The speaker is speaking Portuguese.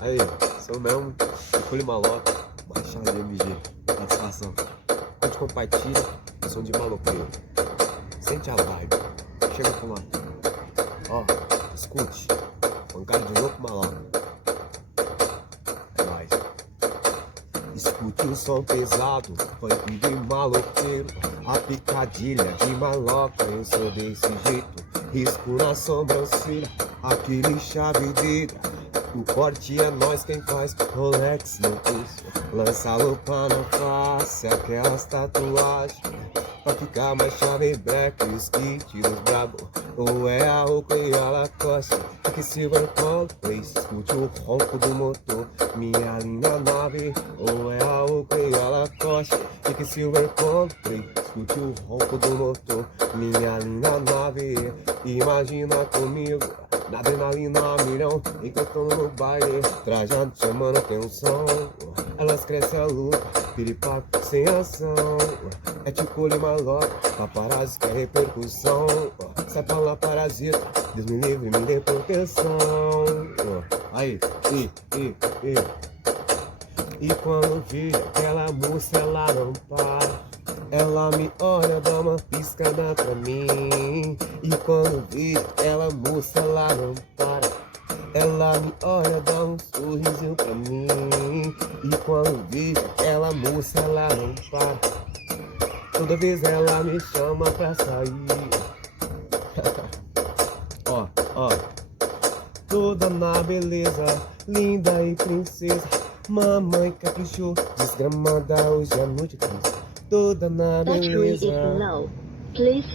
Aí, sou mesmo, Nicole Maloca, Baixada de MG, satisfação. Curte, compartilha, som de maloqueiro. Sente a vibe, chega com lá. Ó, escute, pancada de louco maloca. É nóis. Escute o som pesado, funk de maloqueiro. A picadilha de maloca, eu sou desse jeito. Risco na sobrancelha, aquele chave de. O corte é nós quem faz, Rolex no pulso. Lança lupa na face, aquelas tatuagens. Pra ficar mais chave black, os kits dos brabo. Ou é a Oakley ou a Lacoste, que Silver Coldplay. Escute o ronco do motor, minha linda nave. Ou é a Oakley ou a Lacoste, que Silver Coldplay. Escute o ronco do motor, minha linda nave. Imagina comigo, na adrenalina a milhão, enquanto no baile, trajado chamando atenção. Elas crescem a luta, piripaco sem ação. É tipo maloca, paparazzi quer repercussão. Sai pra lá, parasita, Deus me livre, me dê proteção. Aí, e quando vejo aquela moça, ela não para. Ela me olha, dá uma piscada pra mim. E quando vejo aquela moça, ela não para. Ela me olha, dá um sorriso pra mim. E quando vejo aquela moça, ela não para. Toda vez ela me chama pra sair. Ó, toda na beleza, linda e princesa. Mamãe caprichou, desgramada hoje à noite. Toda na Battery is beleza. low. Please